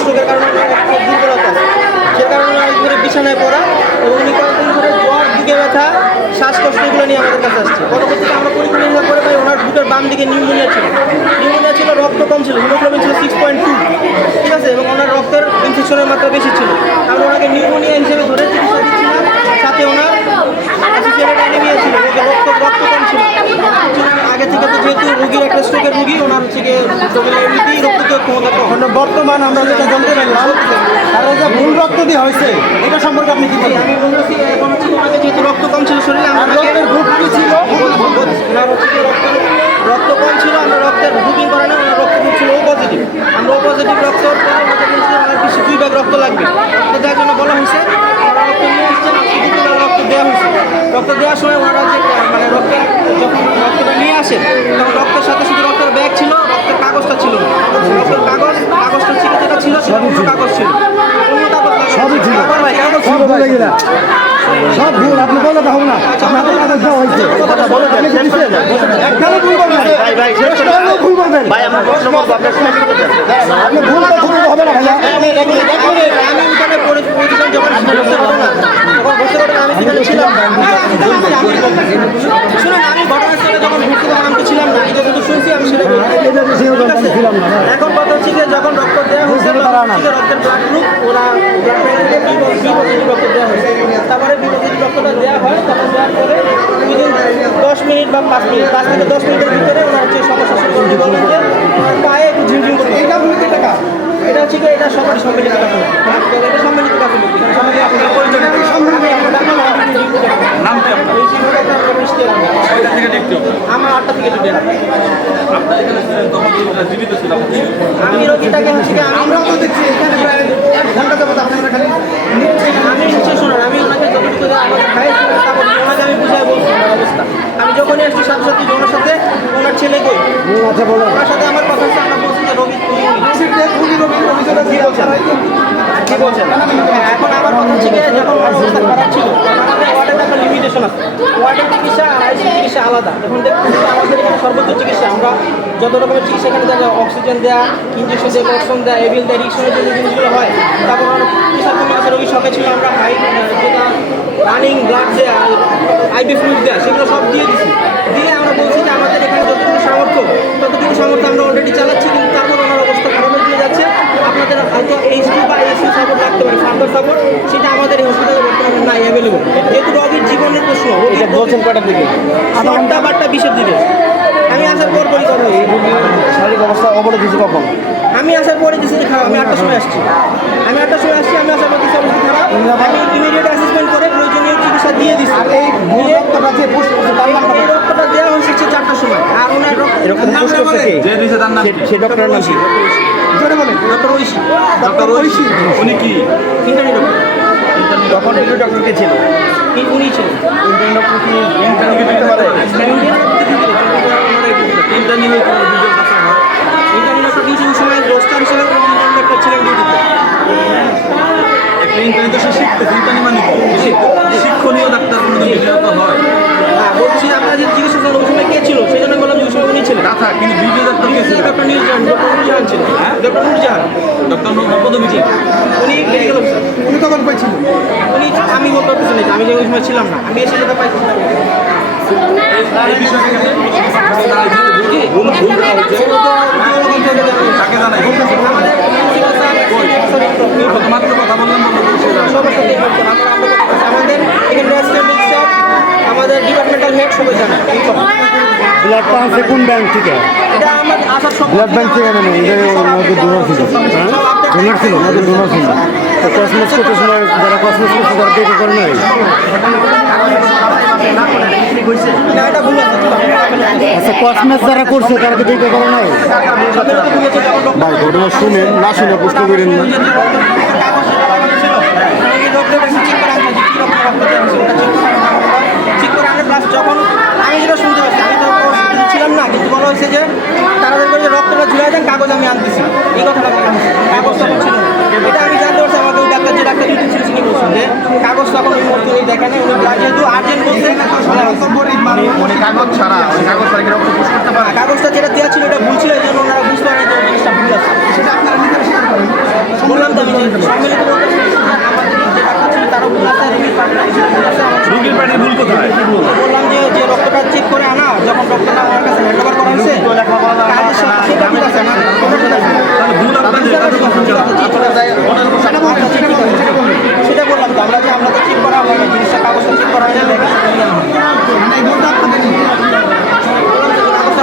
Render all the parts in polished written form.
স্ট্রোকের কারণে খুব দুর্বলতা, সে কারণে অনেক ধরে বিছানায় পড়া এবং উনি কয়েকদিন ধরে জ্বর, বুকে ব্যথা, শ্বাসকষ্ট এগুলো নিয়ে আমাদের কাছে আসছে। পরবর্তীতে আমরা পরীক্ষা নিরীক্ষা করে পাই ওনার বুকের বাম দিকে নিউমোনিয়া ছিল, রক্ত কম ছিল, হিমোগ্লোবিন ছিল 6.2, ঠিক আছে, এবং ওনার রক্তের ইনফেকশনের মাত্রা বেশি ছিল। আমরা ওনাকে নিউমোনিয়া হিসেবে ধরে চিকিৎসা দিচ্ছিলাম, সাথে ওনার অ্যাসোসিয়েটেড অ্যানিমিয়া ছিল, রক্ত কম ছিল। আগে থেকে তো যেহেতু রোগীর একটা স্ট্রোকের রোগী, ওনার হচ্ছে গিয়ে এমনিতেই রক্ত দেওয়ার ক্ষমতা কম। বর্তমান আমরা যেটা জানতে পারলাম তারা যে ভুল রক্ত দিয়ে হয়েছে এটা সম্পর্কে আপনি কি বলবেন? আমি বলছি এখন হচ্ছে ওনাকে যেহেতু রক্ত কম ছিল শরীরে, আমরা রক্তের গ্রুপ কি ছিল? ওনার হচ্ছে গিয়ে রক্ত কম ছিল, আমরা রক্তের বুকিং করে না, ওনার রক্ত গ্রুপ ছিল ও পজিটিভ। আমরা ও পজিটিভ রক্ত ওনার বেশি 2 ব্যাগ রক্ত লাগবে, রক্ত দেওয়ার জন্য বলা হয়েছে। ওরা রক্ত নিয়ে আসছেন, রক্ত দেওয়া হয়েছে। রক্ত দেওয়ার সময় ওনারা যে মানে যখন রক্তটা নিয়ে আসে তখন রক্তের সাথে শুধু রক্তের ব্যাগ ছিল, রক্তের কাগজটা ছিল না। রক্তের কাগজটা ছিল যেটা ছিল সেটা অন্য কাগজ ছিল, অন্য কাগজ সবই ছিল, সব ভুলে গেলাম, সব ভুল। আপনি বলে দেখাবো না আপনাদের কাগজ দেওয়া হয়েছে, একটাও ভুল বলবেন, ভুল বলবেন আপনি ভুল বলছেন হবে না ভাইয়া। আমি ওখানে পড়েছিলাম যখন আমি সেখানে ছিলাম। শুনুন, আমি ঘটনাস্থলে যখন ঘুরতে তখন আমি তো ছিলাম না, যতটুকু শুনছি আমি সেটা বলছি। এখন কথা হচ্ছে যে যখন রক্ত দেওয়া হয়েছে রক্তের ব্লাড গ্রুপ ওরা রক্ত দেওয়া হয়েছে, তারপরে রক্তটা দেওয়া হয়, তখন দেওয়ার পরে 10 মিনিট বা 5 মিনিট 5 থেকে 10 মিনিটের ভিতরে ওনার হচ্ছে সমস্যা শুরু বলেন যে পায়ে একটু ঝিমঝিম করছে। এটা ভূমিতে টাকা, এটা হচ্ছে এটা সবারই সম্মিলিত টাকা, এটা সম্মিলিত টাকা আমার 8টা থেকে ডুবে আমি রোগীটাকে হচ্ছে আমরা তো দেখছি এখানে প্রায় 1 ঘন্টা যাবত আপনারা খালি আমি হচ্ছে শোনেন, আমি ওনাকে যতটুকু আমাকে খাইয়েছি ওনাকে আমি বুঝাই বলছি আমার অবস্থা। আমি যখনই আসছি সাথে সাথে ওনার সাথে ওনার ছেলে কই ওনার সাথে আমার কথা হচ্ছে, আমরা বলছি যে রোগী কি বলছেন। এখন আমার কথা হচ্ছে যখন অবস্থা খারাপ ছিল আমাদের ওয়ার্ডের একটা লিমিটেশন আছে, ওয়ার্ডের চিকিৎসা আর আইসিইউ চিকিৎসা আলাদা। এখন দেখুন আমাদের এখানে সর্বোচ্চ চিকিৎসা আমরা যত রকমের চিকিৎসা এখানে দেওয়া, অক্সিজেন দেওয়া, ইঞ্জেকশন দেওয়া, কর্ষণ দেওয়া, এভিল দেওয়া, রিকশনের যে জিনিসগুলো হয়, তারপর প্রেশার কমে গেছে রোগীর শখে ছিল আমরা হাই যেটা রানিং ব্লাড দেওয়া, আইবি ফ্লুইড দেওয়া, সেগুলো সব দিয়ে দিচ্ছি। দিয়ে আমরা বলছি যে আমাদের এখানে যতটুকু সামর্থ্য আমরা অলরেডি চালাচ্ছি, কিন্তু তারপর ওনার অবস্থা খারাপের দিয়ে যাচ্ছে। আপনাদের হয়তো এইচডি বা এসি সাপোর্ট লাগতে পারে, ফার্দার সাপোর্ট, সেটা আমাদের এই হসপিটালে বর্তমানে নাই অ্যাভেলেবল। যেহেতু রোগীর জীবনের প্রশ্ন, বলছেন কটার দিকে 8টা দিকে আমি আসার পর কথা হয়েছি। শারীরিক অবস্থা অবরোধ দিচ্ছে কখন? আমি আসার পরে দিচ্ছি যে খারাপ, আমি 8টার সময় আসছি, আমি আসার পর দিচ্ছি অবস্থা খারাপ, আমি ইমিডিয়েট অ্যাসেসমেন্ট করে প্রয়োজনীয় চিকিৎসা দিয়ে দিচ্ছি। এই রক্তটা দেওয়া হয়েছে 4টার সময়। আর ওনার ডক্টর ঐশী উনি কি ইন্টারনি ডক্টর, তখন ডক্টর কে ছিল? উনি ছিলেন ইন্টারনি ডক্টর কি ইন্টারনি দিতে পারে? ইন্টারনি হয়ে কোনো দুজন ডাক্তার হয়? ইন্টারনি ডক্টর কিন্তু ওই সময় রোস্টার হিসেবে ইন্টারনি ডক্টর ছিলেন ডিউটিতে। একটা ইন্টারনি তো সে শিখতেছে, ইন্টারনি মানে কি শিক্ষণীয় ডাক্তার কোনো বিশেষত হয়? হ্যাঁ বলছি, আপনারা যে চিকিৎসা ওই সময় কে ছিল সেই জন্য বললাম যে ওই সময় উনি ছিলেন। আচ্ছা, কিন্তু বিশেষ ডাক্তার কে ছিল? ডক্টর নুরজাহান ছিলেন। হ্যাঁ ডক্টর নুরজাহান, ডক্টর নবপদবী ছিল। উনি মেডিকেল অফিসার। উনি কখন পেয়েছিল? উনি আমি বলতে পারতেছি না, আমি যে ওই সময় ছিলাম না, আমি এসে যেটা পাইছি এই বিষয়ে তাকে জানাই মাত্র কথা বললাম সবার সাথে আমাদের এখানে রেজিস্ট্রেন্ট স্টাফ, আমাদের ডিপার্টমেন্টাল হেড সবাই জানে। ব্লাড পাচ্ছে কোন ব্যাংক থেকে? এটা আমার আসার সব ব্লাড ব্যাংক থেকে মানে ওদের ডোনার ছিল, ডোনার ছিল, ওদের ডোনার ছিল। তো কসমেস করতে সময় যারা কসমেস করছে তারা দেখে করে নাই। না, এটা ভুল আছে। আচ্ছা, কসমেস যারা করছে তারা তো দেখে করে নাই। ভাই ঘটনা শুনে না শুনে প্রশ্ন করেন না। যখন আমি যেটা শুনতে পাচ্ছি, আমি তো ছিলাম না, কিন্তু বলা হয়েছে যে তাড়াতাড়ি করে রক্তটা ঝুলাই দেন, কাগজ আমি আনতেছি, এই কথাটা বলা হয়েছে। কাগজ তখন ছিল না, এটা আমি জানতে পারছি। আমাকে ওই ডাক্তার যে ডাক্তার ডিউটি ছিল তিনি বলছেন যে কাগজ তখন ওই মুহূর্তে উনি দেখেন উনি যেহেতু আর্জেন্ট বলছেন কাগজ ছাড়া কি রক্ত পুষ করতে পারে? কাগজটা যেটা দেওয়া ছিল এটা ভুল ছিল, এই জন্য ওনারা বুঝতে পারেন যে জিনিসটা ভুল আছে। সেটা আপনারা নিজেরা স্বীকার করেন। সম্মিলিত বলতে আমাদের যে ডাক্তার ছিল তারও ভুল আছে, রোগীর পার্টির ভুল আছে, রোগীর পার্টির ভুল কোথায়? বললাম যে রক্তটা চেক করে আনা, যখন রক্তটা আমার কাছে হ্যান্ড ওভার করা হয়েছে কাজের সাথে সেটা ঠিক আছে, কোনো সমস্যা নেই। তাহলে ভুল আপনাদের সেটা বললাম তো আমরা তো চেক করা হয় না, জিনিসটা কাগজটা চেক করা হয় না,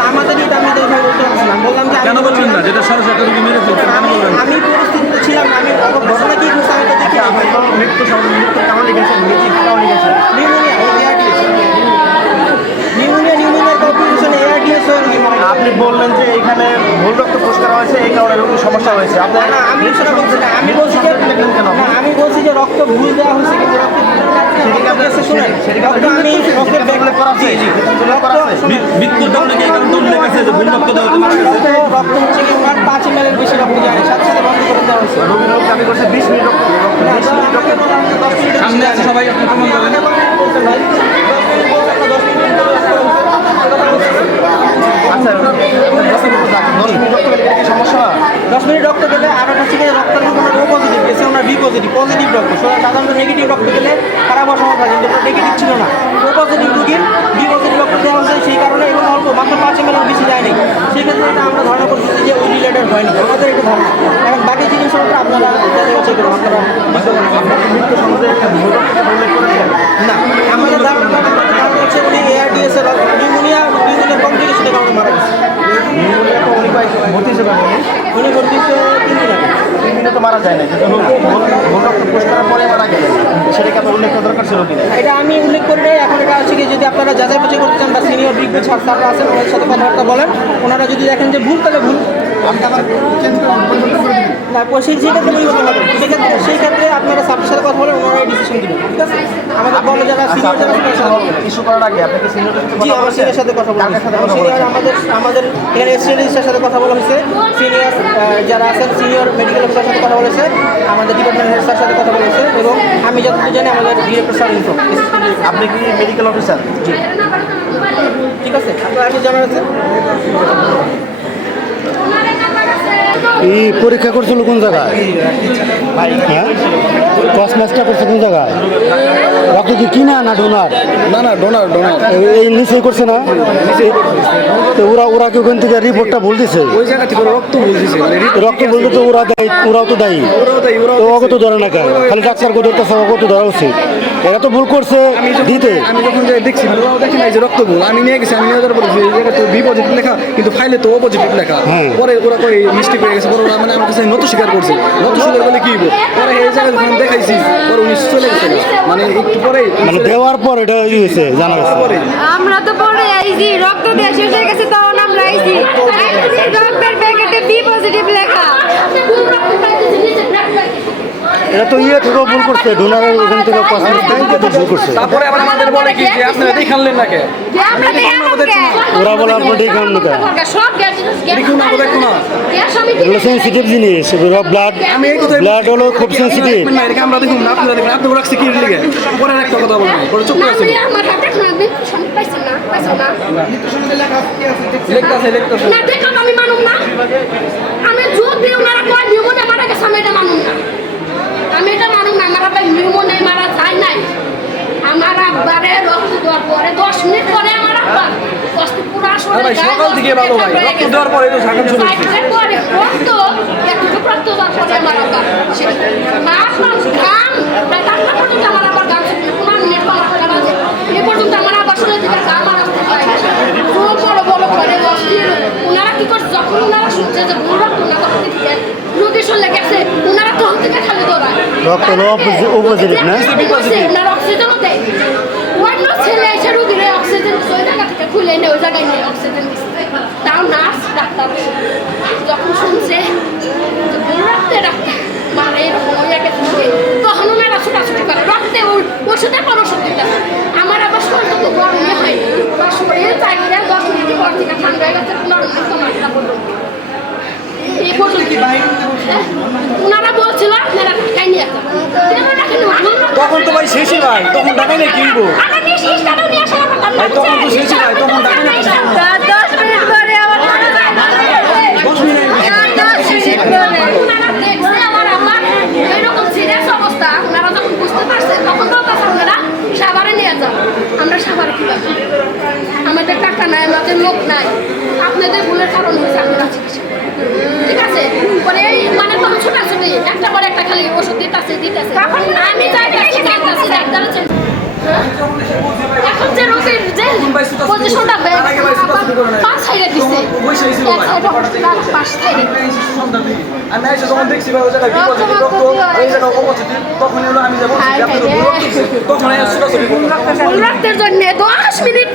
আমাদেরই আমি তো এভাবে বলতে পারছিলাম, বললাম যে কেন বলছেন না? যেটা সরাসরি একটা রোগী মেরে ফেলছে, কেন বলবেন না? আমি পরিস্থিতিতে ছিলাম না, আমি ঘটনা কি ঘটছে আমি তো দেখি মৃত্যু কেমন লিখেছে, নিউমোনিয়ার কম্পিটিশনে এআরডিএস হয়ে রোগী মারা গেছে। আপনি বললেন যে এখানে ভুল রক্ত পোষ করা হয়েছে, এই কারণে রোগীর সমস্যা হয়েছে। আপনি না আমি সেটা বলছি না, আমি বলছি যে কেন? না, আমি বলছি যে রক্ত ভুল দেওয়া হয়েছে, কিন্তু রক্ত শুনেন রক্ত আমি রক্তের ব্যাগ করা আছে, মৃত্যুটা অনেকে এই কারণে উল্লেখ আছে যে ভুল রক্ত দেওয়াতে মারা গেছে। রক্ত হচ্ছে কি ওনার 5 ml এর বেশি রক্ত যায়, সাথে সাথে বন্ধ করে দেওয়া হয়েছে। রোগীর রোগ দাবি করছে 20 মিনিট রক্ত না, তো আমাকে বলা হচ্ছে 10 মিনিট সামনে আছে সবাই, আপনি প্রমাণ করেন। আচ্ছা 10 মিনিট রক্ত গেলে কি সমস্যা? 10 মিনিট রক্ত গেলে আর একটা হচ্ছে রক্তের ওনার ও পজিটিভ গেছে, ওনার বি পজিটিভ রক্ত। সাধারণত নেগেটিভ রক্ত গেলে খারাপ হওয়ার সম্ভাবনা, কিন্তু ওটা নেগেটিভ ছিল না, ও পজিটিভ রুগীর বি পজিটিভ রক্ত দেওয়া হয়েছে, সেই কারণে এগুলো অল্প মাত্র 5 ml বেশি যায়নি। সেই ক্ষেত্রে এটা আমরা ধারণা করতেছি যে ওই রিলেটেড হয়নি, আমাদের এটা ধারণা। এখন বাকি জিনিসপত্র আপনারা যাচাই করুন, আপনারা মৃত্যু সমাজে একটা ভুল রক্ত উল্লেখ করেছেন। না আমাদের ধারণা হচ্ছে উনি এআরডিএস এর নিউমোনিয়ার কমপ্লিকেশনের কারণে মারা গেছে। নিউমোনিয়া তো উনি ভর্তি হিসেবে উনি ভর্তি হয়েছে 3 দিন আগে। 3 দিনে তো মারা যায় না, কিন্তু ভুল রক্ত পোষ করার পরে মারা গেলেন, সেটাকে আপনার উল্লেখ করা দরকার ছিল কিনা? এটা আমি উল্লেখ করে নেই। এখন এটা হচ্ছে কি, যদি আপনারা যাচাই বাছাই করতে চান বা সিনিয়র বিজ্ঞ ছাত্ররা আছেন ওনাদের সাথে কথাবার্তা বলেন, ওনারা যদি দেখেন যে ভুল তাহলে ভুল, তারপর সেই ক্ষেত্রে পরিবর্তন হবে। সেই ক্ষেত্রে আপনারা স্যারের সাথে কথা বলেন, ওনারা ডিসিশন দেবেন, ঠিক আছে? আমাদের বলে যারা সিনিয়র যারা ইস্যু করার আগে আপনাকে সিনিয়রের জি আমার সিনিয়র সাথে কথা বলা হয়েছে। সিনিয়র আমাদের এখানে এসিডেন্টের সাথে কথা বলা হয়েছে, সিনিয়র যারা আছেন সিনিয়র মেডিকেল অফিসারের সাথে কথা বলেছে, আমাদের ডিপার্টমেন্ট হেড স্যার সাথে কথা বলেছে, এবং আমি যতটুকু জানি আমাদের ডিরেক্টর স্যার ইনফর্ম। আপনি কি মেডিকেল অফিসার? জি ঠিক আছে, আপনার আগে জানার আছে। এই পরীক্ষা করছিল কোন জায়গায়? হ্যাঁ কসমাসটা করছে কোন জায়গায়? রক্ত কি কিনা না ডোনার? না ডোনার এই নিচেই করছে না? তো ওরা কি ওখান থেকে রিপোর্টটা ভুল দিছে? ওই জায়গা থেকে রক্ত বলতেছে রক্ত বলতে তো ওরাও তো দায়ী, তো ওকে তো ধরে না কেন? খালি ডাক্তারকে ধরতেছে, ওকে তো ধরা উচিত। এরা তো ভুল করছে দিতে। আমি যখন যাই দেখছি ওরাও দেখি না যে রক্ত ভুল, আমি নিয়ে গেছি, আমি নিয়ে যাওয়ার পরে এই জায়গায় তো বি পজিটিভ লেখা, কিন্তু ফাইলে তো ও পজিটিভ লেখা। হ্যাঁ। পরে ওরা কই মিস্টেক হয়ে গেছে, পরে ওরা মানে আমার কাছে নত স্বীকার করছে, নত স্বীকার করলে কি হইব? পরে এই জায়গায় যখন দেখাইছি পরে উনি চলে গেছে, মানে একটু পরে মানে দেওয়ার পর এটা হয়েছে জানা গেছে। পরে আমরা তো পরে আইছি, রক্ত দিয়ে শেষ হয়ে গেছে, তখন আমরা আইছি রক্তের প্যাকেটে বি পজিটিভ লেখা। এটা তো থেকেও ভুল করছে, ডোনারের ওখান থেকে কসমেটিক ভুল করছে। তারপরে আবার আমাদের বলে কি যে আপনারা দেখালেন না কে? যে আমরা দেখে ওরা বলে আপনার ঠিক হন না। সব গ্যাস দেখুন না, দেখুন না। এগুলো সেন্সিটিভ জিনিস, আমি এই কথাই ব্লাড হলো খুব সেন্সিটিভ। না, এটাকে আমরা দেখুন না, আপনারা দেখুন, আপনি রাখছি কি লিগে? পরে একটা কথা বলবেন, পরে চুপ করে আছেন। আমার হাতে খাবে পাইছেন না লিখতাছে না দেখো আমি মানুম না, আমি যদি ওনারা কয় নিউমোনে মারা গেছে আমি এটা মানুম না, আমি এটা মানুম না। আমার আব্বা নিউমোনে মারা যায় নাই, আমার আব্বারে রক্ত দেওয়ার পরে 10 মিনিট পরে আমার আব্বা কষ্ট পুরো আসলে ভাই সকাল থেকে ভালো ভাই, রক্ত দেওয়ার পরে তো সাকাম শুরু হয়েছে। পরে রক্ত একটু রক্ত দেওয়ার পরে আমার আব্বা মাছ মাংস খান রান্না পর্যন্ত আমার আব্বার গান শুনে 15 মিনিট পর আমার আছে এই পর্যন্ত আমার আব্বা শুনে দিকে আমার আসতে পারে বড় বড় করে অস্থির। ওনারা কি করছে, যখন ওনারা শুনছে যে ভুল রক্ত না তখন থেকে রোগী শুনলে গেছে, ওনারা তখন থেকে খালি দৌড়ায় রক্ত হলো অপোজিট না? ওনারা অক্সিজেনও দেয়, অন্য ছেলে এসে রোগীরা অক্সিজেন ওই জায়গা থেকে খুলে এনে ওই জায়গায় নিয়ে অক্সিজেন দিচ্ছে। তাও নার্স ডাক্তার যখন শুনছে যে ভুল রক্তে ডাক্তার মানে এরকম হয়ে গেছে তখন ওনারা ছোটাছুটি করে রক্তে ওষুধের পর ওষুধ দিতে। আমার আবার শরীর তো গরমে হয়, শরীর চাইলে 10 মিনিট পর থেকে ঠান্ডা হয়ে গেছে, এই পর্যন্ত ওনারা বলছিল আপনারা ঢাকায় নিয়ে যান, তখন তো ভাই শেষই ভাই, তখন ঢাকায় নিয়ে কি হইব? ভাই তখন তো শেষই ভাই, তখন ঢাকায় নিয়ে 10 মিনিট পরে আমার 10 মিনিট পরে ওনারা দেখছে আমার আম্মা নাই, আমাদের লোক নাই। আপনাদের ভুলের কারণে হয়েছে আমরা চিকিৎসা করি। ঠিক আছে? পরে এই মানে তখন ছোটাছুটি, একটা পরে একটা খালি ওষুধ দিতেছে। আমি যাইতাছি, ডাক্তারও চেঞ্জ। এখন যে রোগীর যে পজিশনটা পাঁচ সাইডে দিচ্ছে, এক সাইডে পাঁচ সাইডে। আমি এসে যখন দেখছি ওই জায়গায় বিপজিটিভ রক্ত, এই জায়গায় অপজিটিভ, তখনই হলো আমি যাবো তখন ছোটাছুটি রক্তের জন্য 10 মিনিট